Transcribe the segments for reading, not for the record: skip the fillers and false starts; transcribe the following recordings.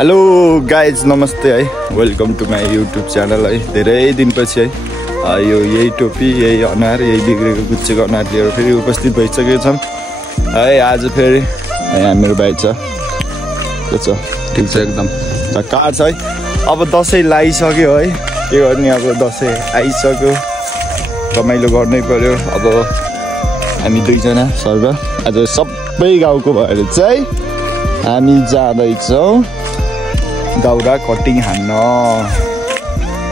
Hello guys नमस्ते है welcome to my YouTube channel है धेरै दिनपछि है यो यही टोपी यही अनुहार यही बिग्रेको गुच्चेको अनुहार लिएर फेरि उपस्थित भइसकेको छौँ है आज फेरि यहाँ मेरो भाइ छ के छ ठिक छ एकदम कार छ है अब दसैँ लागिसक्यो है के गर्ने अब दसैँ आइसक्यो रमाइलो गर्नै पर्यो अब हामी दुईजना सर्ग आज सबै गाउँको भएर चाहिँ हामी जाँदैछौँ दाउरा कटिङ हान्न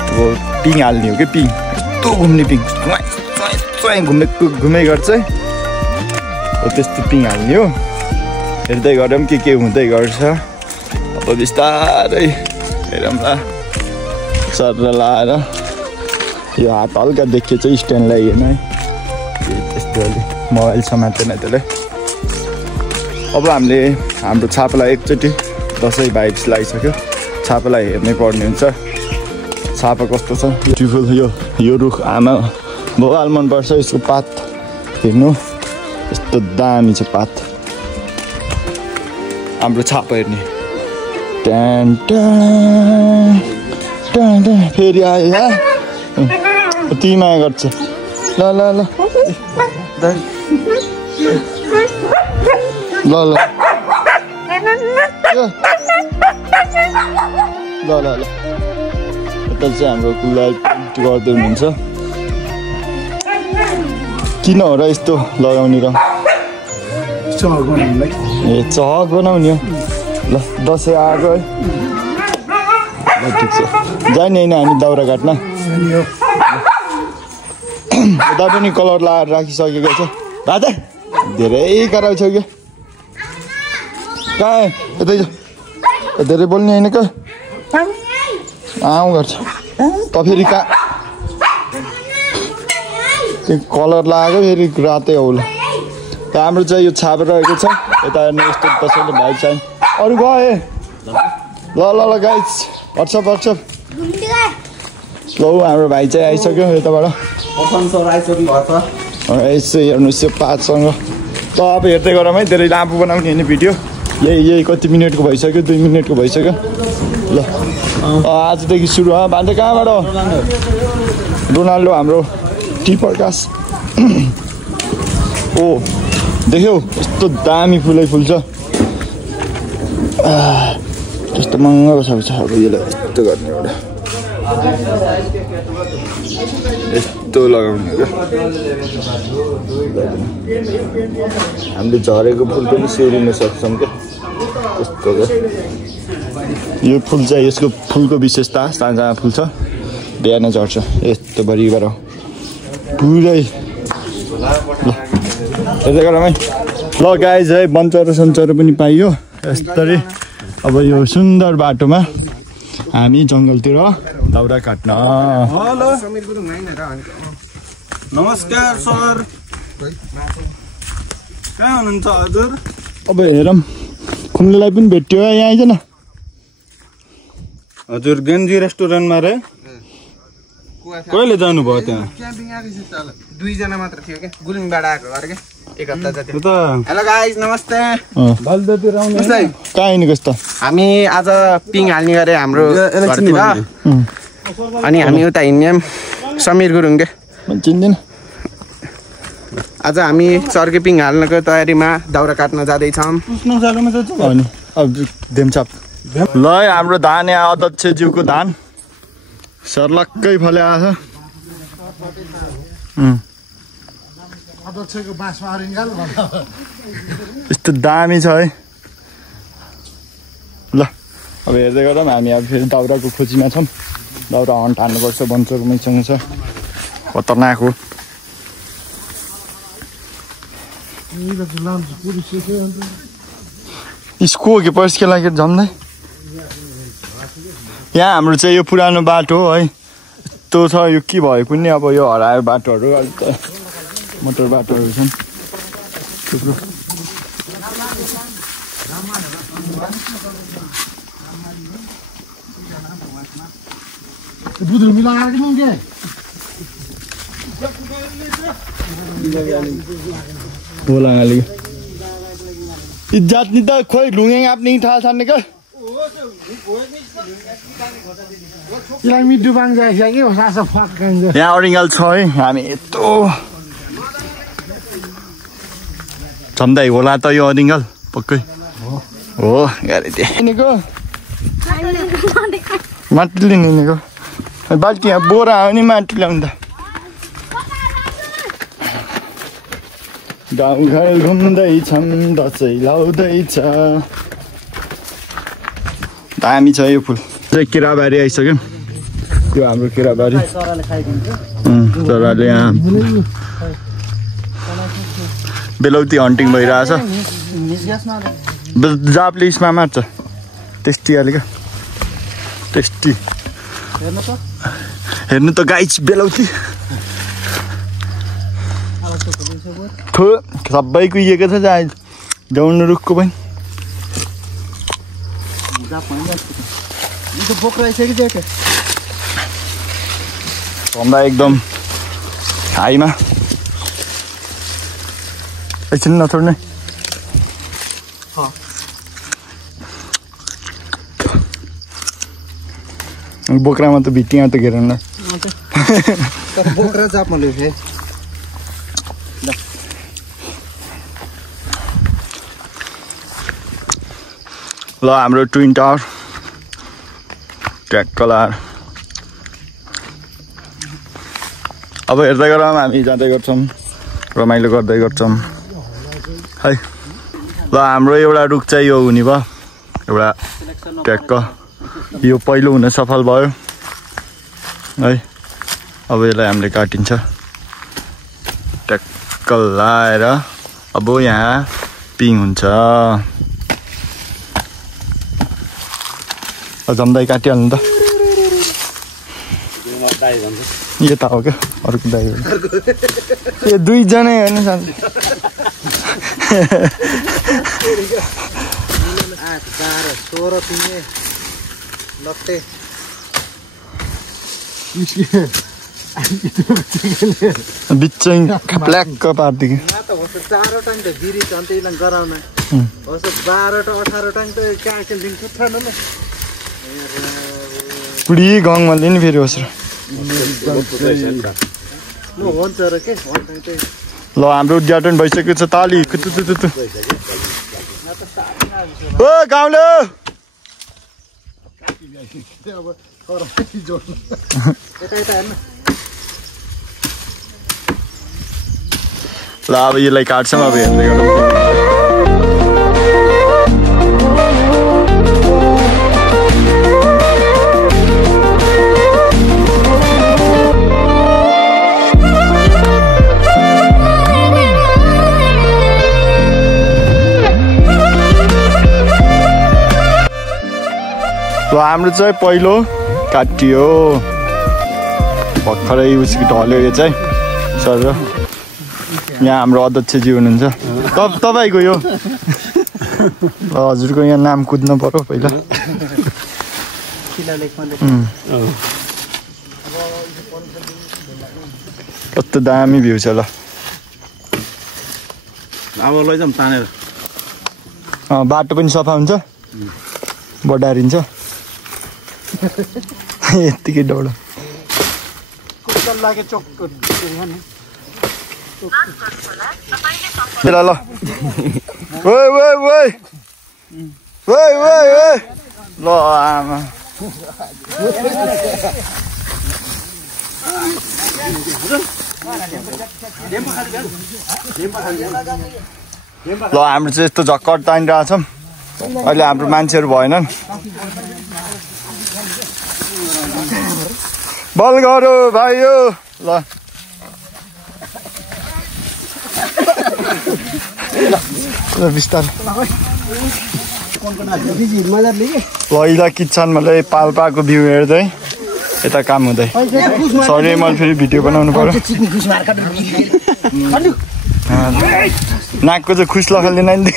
अब पिङ हाल्ने हो कि पिङ यस्तो घुम्ने पिङ घुमे गर्छ है त्यस्तो पिङ हाल्ने हो हेर्दै गरौँ के हुँदै गर्छ अब बिस्तारै हेरौँला सर लाएर यो हात हल्का देखियो चाहिँ स्ट्यान्ड लागेन है त्यस्तो अलि मोबाइल समातेन त्यसले अब हामीले हाम्रो छापालाई एकचोटि दसैँ भाइब्स लागिसक्यो छापालाई हेर्नै पर्ने हुन्छ छापा कस्तो छ ब्युटिफुल यो रुख आमा भगवान मनपर्छ यसको पात हेर्नु यस्तो दामी छ पात हाम्रो छापा हेर्ने फेरि आयो ती माया गर्छ ल ल ल ल ल ल ल ल यता चाहिँ हाम्रो कुला गर्दै हुनुहुन्छ किन हो र यस्तो लगाउने र ए चहक बनाउने हो ल दसैँ आएको है ल ठिक छ जाने होइन हामी दाउरा काट्न यता पनि कलर लगाएर राखिसकेको छ दादा धेरै कराउँछ क्या कहाँ यतै धेरै बोल्ने होइन क्या आउँ गर्छ त फेरि कहाँ त्यो कलर लगाएको फेरि रातै होला हाम्रो चाहिँ यो छाप रहेको छ यता हेर्नु यस्तो दसैँले भाइ चाहिँ अरू गए ल ल ल गाइस वाट्सएप ल हाम्रो भाइ चाहिँ आइसक्यो यताबाट यसो हेर्नुहोस् यो पातसँग त अब हेर्दै गरौँ है धेरै लामो बनाउने होइन भिडियो यही कति मिनटको भइसक्यो 2 मिनटको भइसक्यो ल आजदेखि सुरु हो भान्जे कहाँबाट रोनाल्डो हाम्रो टी प्रकाश ओ देख्यौ यस्तो दामी फुलै फुल्छ त्यस्तो महँगो छ अब यसलाई यस्तो गर्ने एउटा यस्तो लगाउने क्या हामीले झरेको फुल पनि सिउरिन सक्छौँ क्या यस्तो यो फुल चाहिँ यसको फुलको विशेषता जहाँ फुल छ बिहान झर्छ यस्तो भरिबाट पुरै हेर्दै गरौँ है ल गाइज है बन्चरो सन्चरो पनि पाइयो यस्तरी अब यो सुन्दर बाटोमा हामी जङ्गलतिर दाउरा काट्न नमस्कार सर कहाँ हुनुहुन्छ हजुर अब हेरौँ खुम्लेलाई पनि भेट्यो यहाँ आइज न हजुर गेन्जी रेस्टुरेन्टमा रे कहिले जानुभयो त्यहाँ दुईजना मात्र थियो क्या गुल्मीबाट आएको घर क्या एक हप्ता जति त हेलो गाइस नमस्ते कहाँ हिँडेको यस्तो हामी आज पिङ हाल्ने गरे हाम्रो घरतिर अनि हामी उता हिँड्यौँ समीर गुरुङ के चिन्दैन आज हामी चर्केपिङ हाल्नको तयारीमा दाउरा काट्न जाँदैछौँ। अनि अब देमचाप ल हाम्रो धान यहाँ अध्यक्षज्यूको धान सर्लक्कै फले आछ। यस्तो दामी छ है। ल अब हेर्दै गरौँ हामी अब फेरि दाउराको खोजीमा छौँ। दाउरा हन्ट हान्नुपर्छ बन्चोको मैसँग छ खतरनाक हो। इसको हो कि पर्सके लागि झम्दै यहाँ हाम्रो चाहिँ यो पुरानो बाटो हो है। यस्तो छ यो के भयो कुनै अब यो हरायो बाटोहरू अलिक मोटर बाटोहरू छन् थुप्रो। बोलाले जात्नी त खोइ ढुङ्गे आफ्नै थाहा छान्ने क्या यहाँ अरिङ्गाल छ है। हामी यस्तो झम्दै होला त यो अरिङ्गाल पक्कै हो गाडी त्यहाँको माटी लिने हिँडेको बाल्टी यहाँ बोरा हो नि माटी ल्याउनु त। गाउँघर घुम्दैछौँ दसैँ लाउँदैछ। दामी छ यो फुल चाहिँ केराबारी आइसक्यो। त्यो हाम्रो केराबारी चराले यहाँ बेलौती हन्टिङ भइरहेछ। जापले यसमा मार्छ टेस्टी हाल्यो क्या टेस्टी। हेर्नु त गाइस बेलौती सबै कुहिएको छ जाउनु रुखको पनि। भन्दा एकदम हाईमा एकछिन नछोड्ने। बोक्रामा त भित्तीमा त घेर्नु बोक्रा जापमा ल्याउँछ। ल हाम्रो ट्विन टावर ट्र्याक कलर अब हेर्दै गरौँ हामी जाँदै गर्छौँ रमाइलो गर्दै गर्छौँ है। ल हाम्रो एउटा रुख चाहिँ यो हुने भयो एउटा ट्र्याक यो पहिलो हुन सफल भयो है। अब यसलाई हामीले काटिन्छ ट्र्याक लाएर अब यहाँ पिङ हुन्छ। झम्दै काटिहाल्नु त यो त हो क्या अर्को दाइ यो दुईजनै होइन साथी। बिचै ब्ल्याक पारिदियो पुडी गाउँमा नि फेरि होस्। ल हाम्रो उद्घाटन भइसकेको छ ताली ओ गाउँले ल अब यसलाई काट्छौँ अब हेर्दै गर्नु। हाम्रो चाहिँ पहिलो काटियो भर्खरै उसको ढल्यो यो चाहिँ सर। यहाँ हाम्रो अध्यक्षजी हुनुहुन्छ तपाईँको यो हजुरको यहाँ नाम कुद्नु पर्यो पहिला। कस्तो दामी भ्यू छ ल। अब लैजाउँ तानेर बाटो पनि सफा हुन्छ बडारिन्छ यत्तिकै डौडो ल ल ओइ ओइ ओइ ओइ ओइ ओइ ल आमा ल हाम्रो चाहिँ यस्तो झक्कट तानिरहेको छौँ अहिले हाम्रो मान्छेहरू भएनन् बल गरो भाइयो ल बिस्तारै लैला किचनमा चाहिँ पाल्पाको भ्यू हेर्दै यता काम हुँदै सरी मैले फेरि भिडियो बनाउनु पर्यो नाकको चाहिँ खुस लखल्ने नानी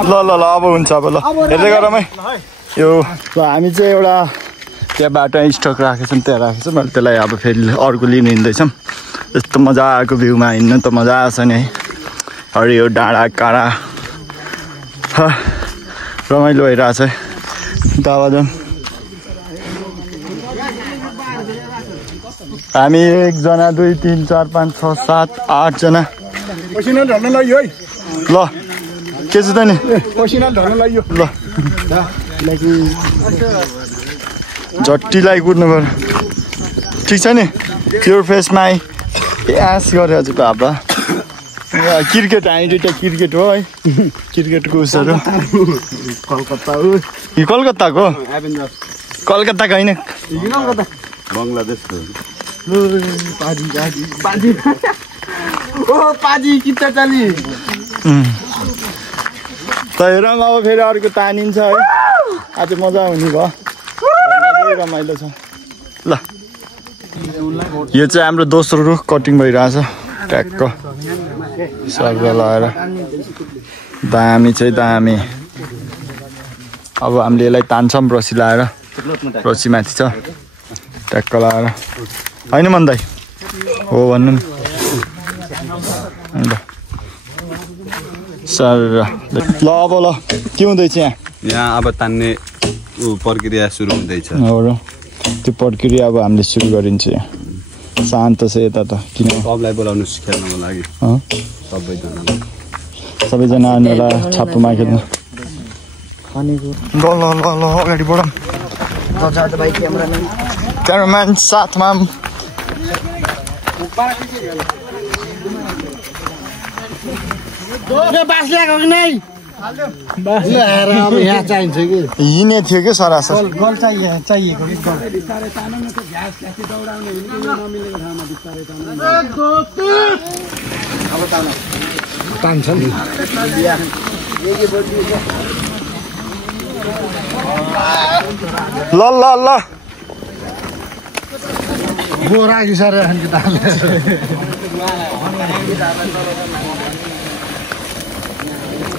ल ल ल अब हुन्छ अब ल हेर्दै गरौँ है यो हामी चाहिँ एउटा त्यहाँ बाटो स्टक राखेको छौँ त्यहाँ राखेको छौँ मैले त्यसलाई अब फेरि अर्को लिनु हिँड्दैछौँ यस्तो मजाको भ्यूमा हिँड्नु त मजा आएको छ नि है हरियो डाँडा काँडा रमाइलो भइरहेको छ दावाजन हामी 1 जना 2 3 4 5 6 7 8 जना ल के छ त नि ल झट्टीलाई कुद्नु पर्यो ठिक छ नि प्योर फेसमा एस गरे हजुर बाबा क्रिकेट हामी दुइटा क्रिकेट हो है क्रिकेटको उसहरू यो कलकत्ताको कलकत्ताको होइन बङ्गलादेशको त हेरौँ अब फेरि अर्को तानिन्छ है आज मजा हुने भयो रमाइलो छ ल यो चाहिँ हाम्रो दोस्रो रुख कटिङ भइरहेछ ट्याक्क सर्गा लगाएर दामी चाहिँ दामी अब हामीले यसलाई तान्छौँ रसी लाएर रसी माथि छ ट्याक्क लगाएर होइन मन दाइ हो भन्नु नि सर ल अब ल के हुँदैछ यहाँ अब तान्ने प्रक्रिया सुरु हुँदैछ त्यो प्रक्रिया अब हामीले सुरु गरिन्छ यहाँ शान्त छ यता त किन सबलाई बोलाउनु खेल्नको लागि सबैजना आउनुलाई छाप्पोमा खेल्नु ल ल ल ल अगाडि बढौँ क्यामेराम्यान साथमा यहाँ चाहिन्छ कि हिँडे थियो कि सरासर गल चाहिएको कि तान्छ नि ल ल ल बोरा घिसार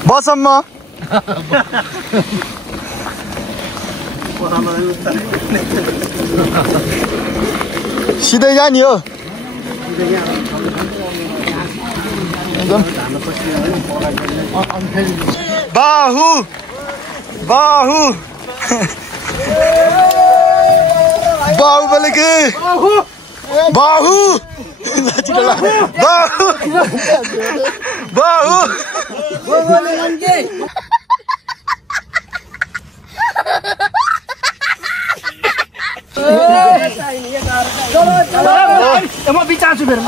बसम्म सिधै जाने हो बाहु बाहु बाहुबली के बाहु बाहु बाहु म विचार छु फेरि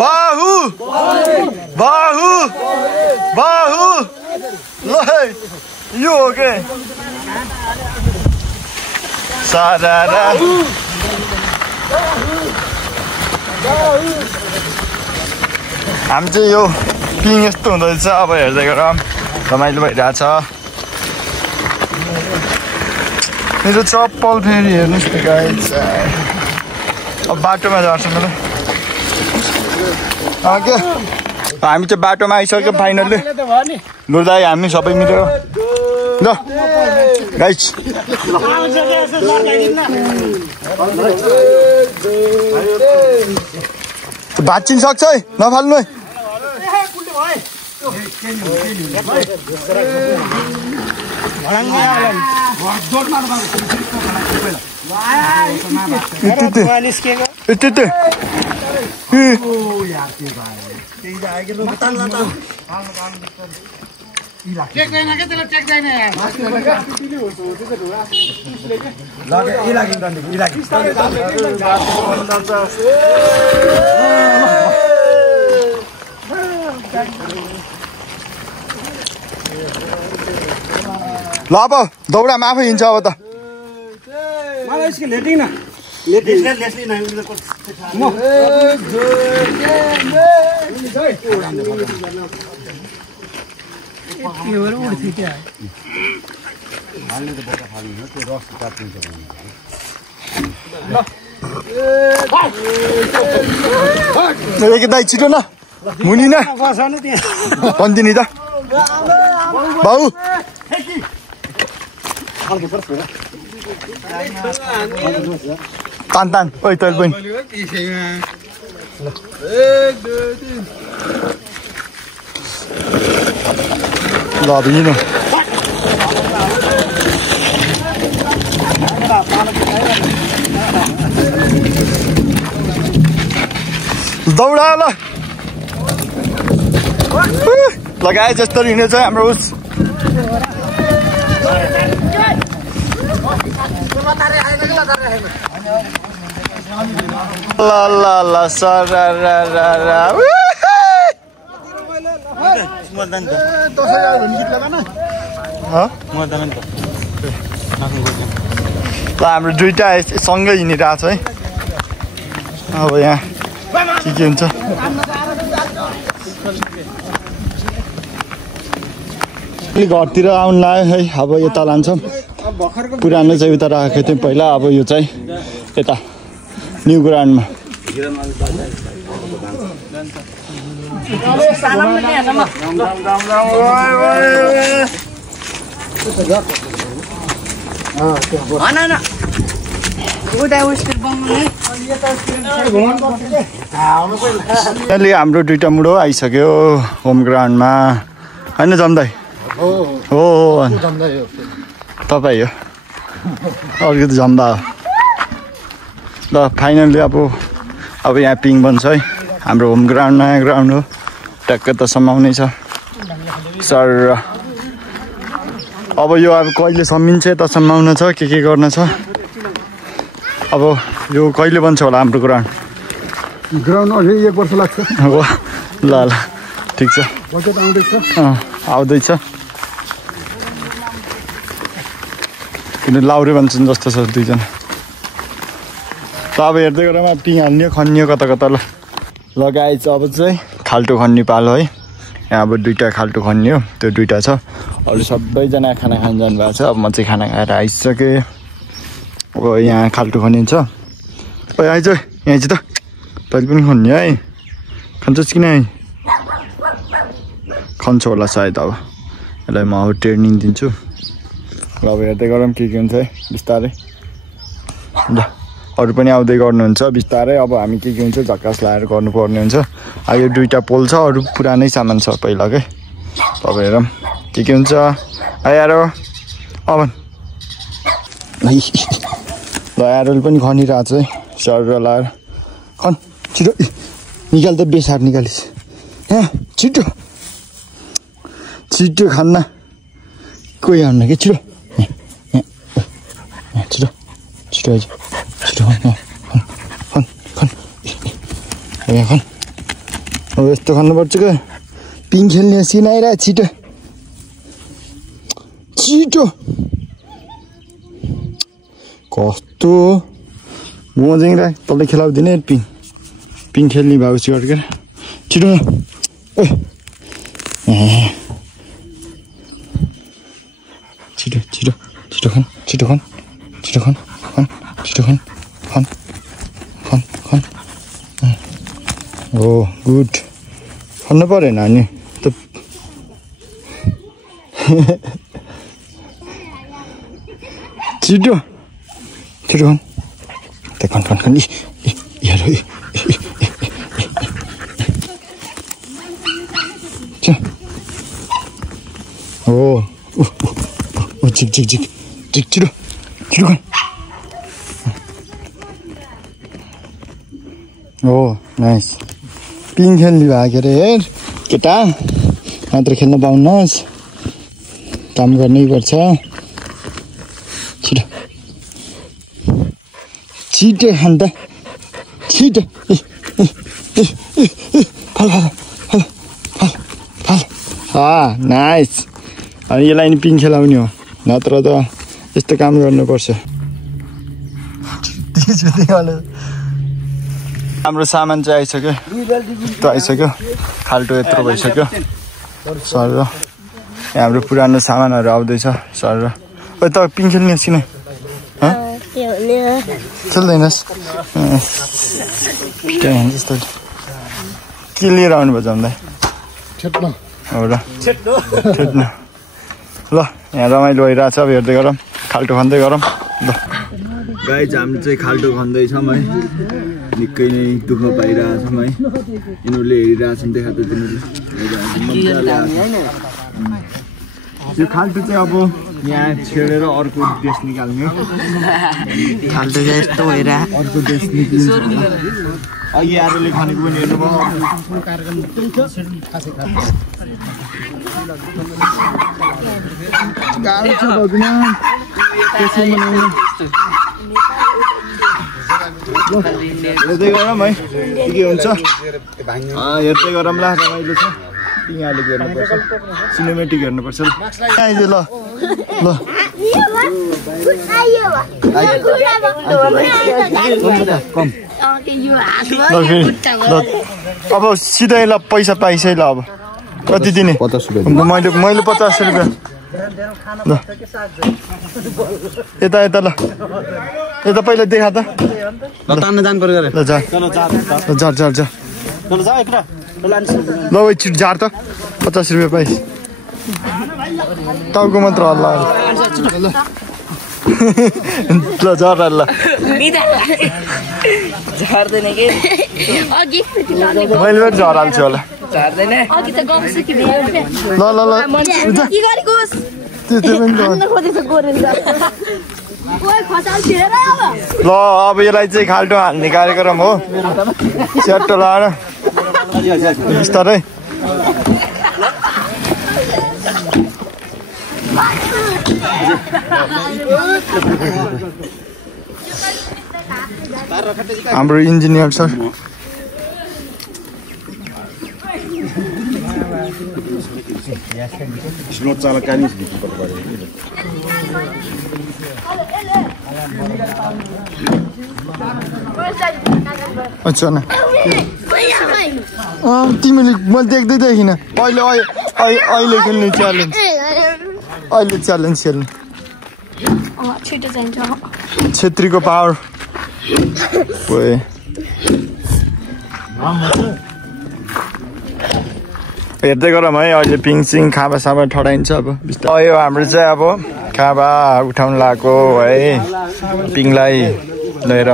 बाहु बाहु बाहु ल यो हो के सारा हामी चाहिँ यो पिङ यस्तो हुँदैछ अब हेर्दै गरौँ रमाइलो भइरहेछ मेरो चप्पल फेरि हेर्नुहोस् न गाइस अब बाटोमा झर्छ मलाई के हामी चाहिँ बाटोमा आइसक्यो फाइनल्ली लु दाइ हामी सबै मिलेर ल गाइस भाँचिन सक्छ है नफाल्नु है ल अब दौडामा आफै हिँड्छ अब त मलाई यसको लेटिङ न दाइ छिटो न मुनि न कन्दिनी त बाउ तान तान ओइ तैँले पनि ल अब हिँड्नु दौडा ल लगाए जस्तो हिँडेछ हाम्रो उस ल ल ल सरा हाम्रो दुईटा सँगै हिँडिरहेको छ है अब यहाँ के हुन्छ घरतिर आउनु लाग्यो है अब यता लान्छौँ पुरानो चाहिँ उता राखेको थियौँ पहिला अब यो चाहिँ यता न्यू ग्राउन्डमा अहिले हाम्रो दुईटा मुडो आइसक्यो होम ग्राउन्डमा होइन जम्दै हो तपाईँ हो अर्को त जम्बा हो ल फाइनली अब यहाँ पिङ बन्छ है हाम्रो होम ग्राउन्ड नयाँ ग्राउन्ड हो ट्याक्कै त समाउनै छ सर अब यो अब कहिले सम्मिन्छ त सम्माउन छ के गर्न छ अब यो कहिले बन्छ होला हाम्रो ग्राउन्ड अझै 1 वर्ष लाग्छ हो ल ल ठिक छ बजेट आउँदैछ आउँदैछ किन लाउरे भन्छन् जस्तो छ दुईजना त अब हेर्दै गरेमा पिङ हाल्ने खन्नियो कता कता ल गाइस अब चाहिँ खाल्टो खन्ने पालो है यहाँ अब दुईटा खाल्टो खन्नियो त्यो दुईटा छ अरू सबैजना खाना खान जानुभएको छ अब म चाहिँ खाना खाएर आइसकेँ अब यहाँ खाल्टो खनिन्छ ओ आइज यहाँ चाहिँ त तैँले पनि खन्ने है खान्छस् कि नै खन्छ होला सायद अब यसलाई म अब ट्रेनिङ दिन्छु ल अब हेर्दै गरौँ के हुन्छ है बिस्तारै ल अरू पनि आउँदै गर्नुहुन्छ बिस्तारै अब हामी के हुन्छ झक्कास लाएर गर्नुपर्ने हुन्छ अब यो दुईटा पोल छ अरू पुरानै सामान छ पहिलाकै अब हेरौँ के हुन्छ आएर अब ल आएर पनि खनिरहेको छ है सर लाएर खन छिटो निकाल त बेसार निकालिस् छिटो छिटो खान्न कोही हान्न कि छिटो छिटो छिटो आइज छिटो खन खन खन अब यस्तो खानुपर्छ क्या पिङ खेल्ने सिन आइरहेको छिटो छिटो कस्तो मजाइरा तँलाई खेलाउँदिन पिङ खेल्ने भएको छु अड्केर छिटो छिटो छिटो छिटो खन छिटो खन छिटो खन खन छिटो खन खन खन खन हो गुड खन्नु परेन नि त छिटो छिटो खन खन खन खन हो झिक झिक झिक झिक छिटो छिटो हो नाइस पिङ खेल्ने भएको के अरे हेर केटा मात्र खेल्न पाउनुहोस् काम गर्नै पर्छ छिटो छिटो खान्छ छिटो नाइस अनि यसलाई नि पिङ खेलाउने हो नत्र त यस्तो काम गर्नुपर्छ हाम्रो सामान चाहिँ आइसक्यो यस्तो आइसक्यो खाल्टो यत्रो भइसक्यो सर हाम्रो पुरानो सामानहरू आउँदैछ सर त पिङ खेल्ने किन खेल्दैनस् जस्तो के लिएर आउनुभयो जम्दा हो र छेट्नु ल यहाँ रमाइलो भइरहेछ अब हेर्दै गरौँ खाल्टो खन्दै गरौँ ल गाइज हामी चाहिँ खाल्टो खन्दैछौँ है निकै नै दुःख पाइरहेछौँ है यिनीहरूले हेरिरहेछन् देखाएको तिनीहरूले यो खाल्टो चाहिँ अब यहाँ छेडेर अर्को देश निकाल्ने खाल्टो चाहिँ यस्तो भएर अर्को देश निकाल्छ अघि आरोले खानेको पनि हेर्नुभयो गाह्रो छ भगना हेर्दै गरौँ है के हुन्छ हेर्दै गरौँला रमाइलो छ पिङाले हेर्नुपर्छ सिनेमेटिक हेर्नुपर्छ आइज ल ल अब सिधै ल पैसा पाइसै ल अब कति दिने मैले 50 रुपियाँ ल यता यता ल यता पहिला देखा त तान्न जानु पर्यो ल जा जा जा जा ल भाइ छिट झार त 50 रुपियाँ पाइस टाउको मात्र हल्ला ल झर ल झर्दैन के मैले पनि झर हाल्छु होला झर्दैन अघि त गम्छु कि ल ल ल के गरेकोस् त्यो पनि ल अब यसलाई चाहिँ खाल्टो हाल्ने कार्यक्रम हो स्याटो लाएर बिस्तारै हाम्रो engineer sir Slot salah kanis di tempat baru. अच्छा न तिमीले मैले देख्दै देखिन अहिले अहिले खेल्ने च्यालेन्ज अहिले च्यालेन्ज खेल्नु छेत्रीको पावर हेर्दै गरौँ है अहिले पिङसिङ खाबा साबा ठडाइन्छ अब यो हाम्रो चाहिँ अब खाबा उठाउन लागेको है पिङलाई लिएर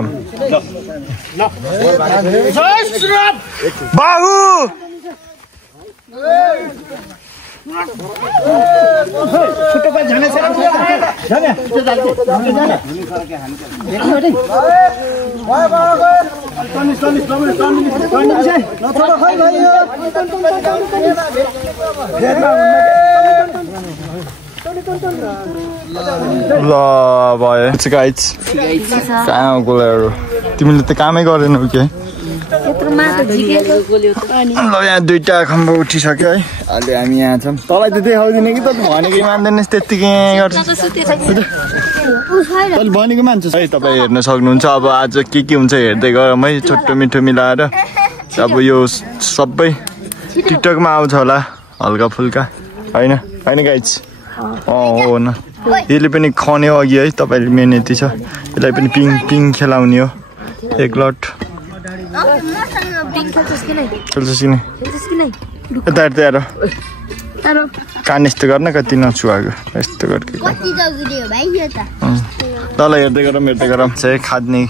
बाहु ल भयो गाइज कहाँ गोलेहरू तिमीले त कामै गरेनौ के ल यहाँ दुईटा खम्बो उठिसक्यो है अहिले हामी यहाँ छौँ तँलाई त देखाउँदिन कि त भनेको मान्दैनस् त्यत्तिकै गर्छ भनेको मान्छस् है तपाईँ हेर्न सक्नुहुन्छ अब आज के हुन्छ हेर्दै गरौँ है छोटो मिठो मिलाएर अब यो सबै टिकटकमा आउँछ होला हल्का फुल्का होइन होइन गाइज हो न यसले पनि खन्यो अघि है तपाईँले मेन यति छ यसलाई पनि पिङ खेलाउने हो एक लट खेल्छस् कि नै यता यता हेर कान यस्तो गर्न कति नछुवाएको यस्तो गर्के तल हेर्दै गरौँ चाहिँ खाद्ने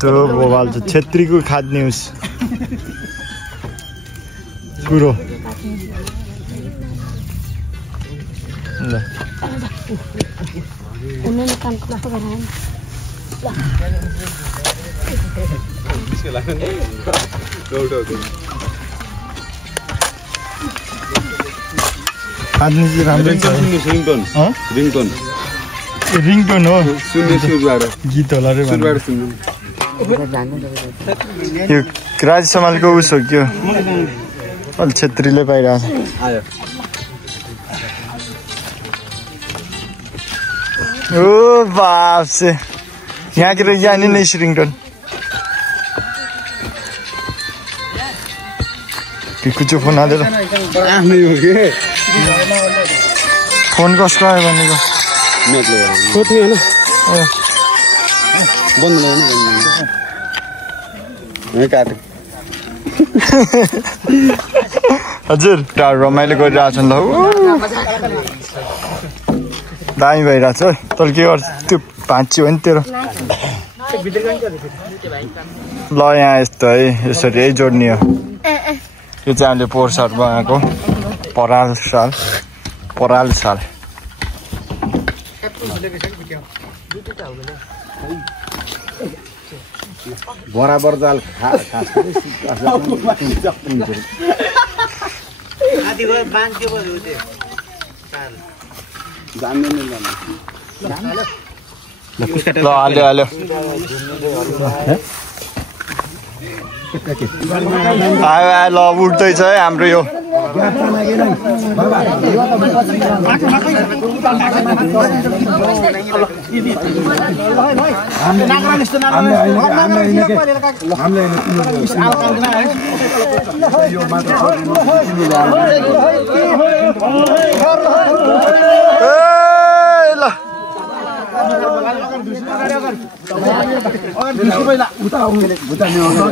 त्यो भोबाल छ छेत्रीको खाद्ने उस कुरो उन्होंने काम को तो बनाया आदमी चाहिँ राम्रै छ रिङटोन हो गीत होला रे यो राज समालको उस हो क्या अलि छेत्रीले पाइरहेछ ओ बाप से यहाँ के जाने नहीं रिङटोन कुछ फोन हालेर फोन कसको आयो भनेको हजुर टाढो रमाइलो गरिरहेछन् ल दामी भइरहेछ है तर के गर्छ त्यो भाँच्यो भने तेरो ल यहाँ यस्तो है यसरी है जोड्ने हो यो चाहिँ हामीले पोहोर साल बनाएको पराल साल बराबर जाल ल हाल्यो आयो ल उठ्दैछ है हाम्रो यो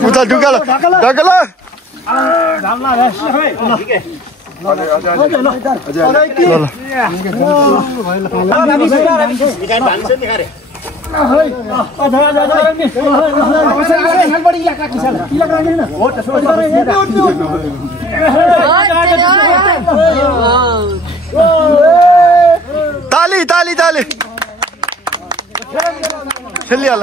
उता ढुकाल ढकाल ताली ताली ताली खेलिहाल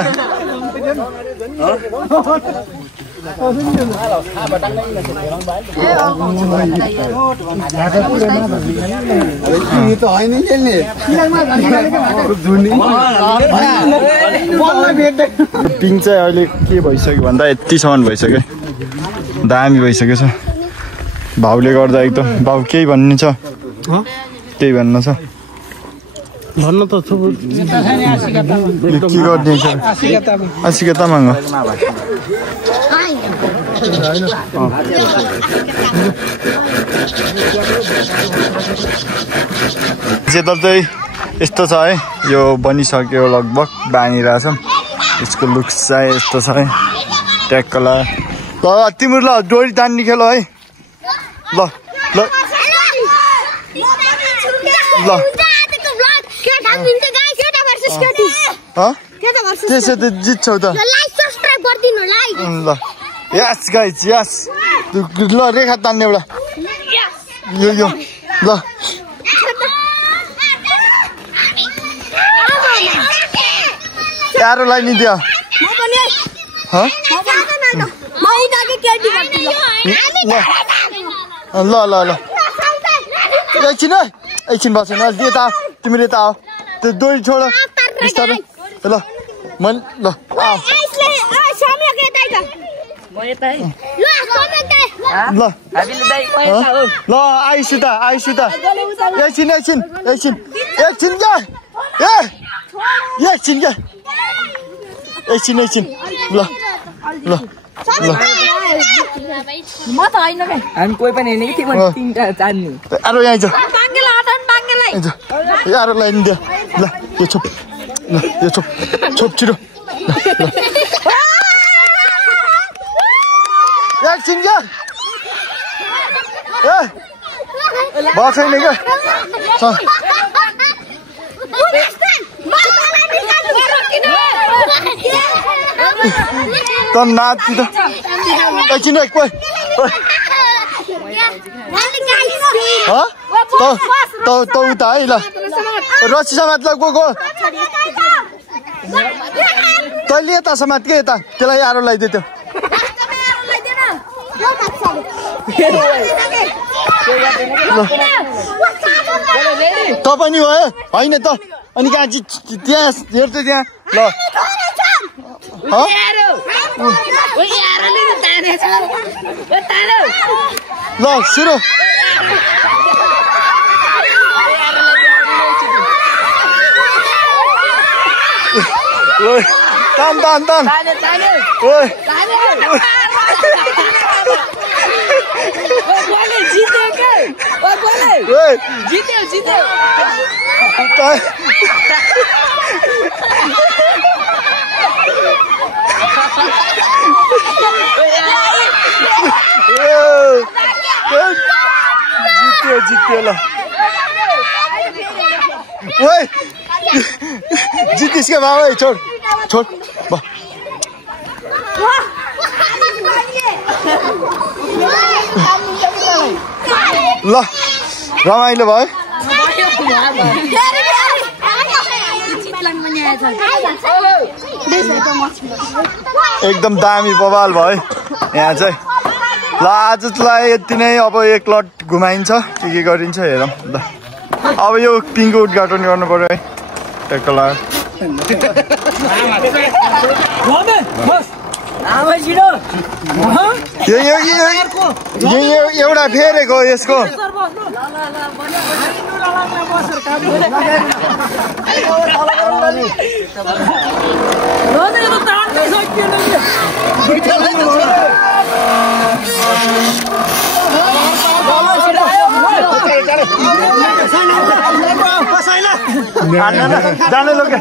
पिङ चाहिँ अहिले के भइसक्यो भन्दा यतिसम्म भइसक्यो दामी भइसक्यो छ भाउले गर्दा एकदम भाउ केही भन्ने छ केही भन्न छ भन्न त के गर्ने छ आशिका तामाङ सेतल चाहिँ यस्तो छ है यो बनिसक्यो लगभग बानिरहेछ यसको लुक्स चाहिँ यस्तो छ है ट्याक्कला ल तिम्रो ल डोरी तान्ने खेल है ल ल ल त्यसै त जित्छौ त ल यस गाइज यस ल रेखा तान्ने एउटा यो ल यारो लगाइदियो ल ल ल एकछिन है एकछिन बस न यता तिमीले त आऊ त्यो डोरी छोड बिस्तारै ल मन ल ल आइसु त एकछिन एकछिन एकछिन एकछिन क्या ए एकछिन क्या एकछिन एकछिन ल ल ल म त हैन बे हामी कोही पनि हैन के तिम्रो तीनटा चान्नी अरु यहाँ छ बाङ्गेला हटान बाङ्गेला यार लाइन दियो ल यो छोप ल यो छोप छोप छिटो एकछिन क्या ए भएको छैन क्या त नाति त एकछिन एक त उता है ल रस्सी समात ल गो तैँले यता समात के यता त्यसलाई आरो लगाइदियो त्यो त पनि हो होइन त अनि कहाँ त्यहाँ हेर्छ त्यहाँ ल सुरु तान जित्यो ल ओए जितिस के भाउ छोड ल रमाइलो भयो एकदम दामी बवाल भयो यहाँ चाहिँ ल आजलाई यति नै अब एक लट घुमाइन्छ के गरिन्छ हेरौँ ल अब यो टिनको उद्घाटन गर्नु पर्यो है ट्याक्क लाग्यो एउटा फेरेको यसको जाने लोग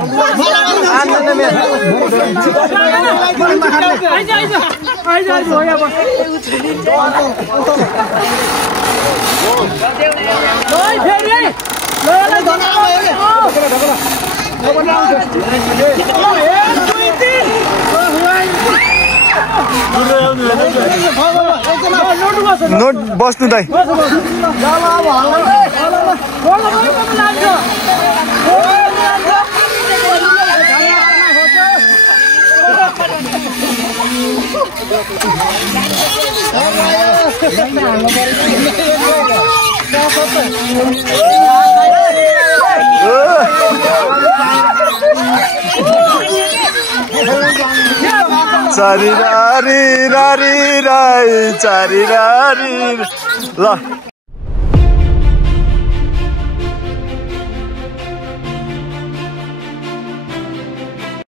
नोट बस्नु दाइ चारी रारी रारी राई चारी रारी ल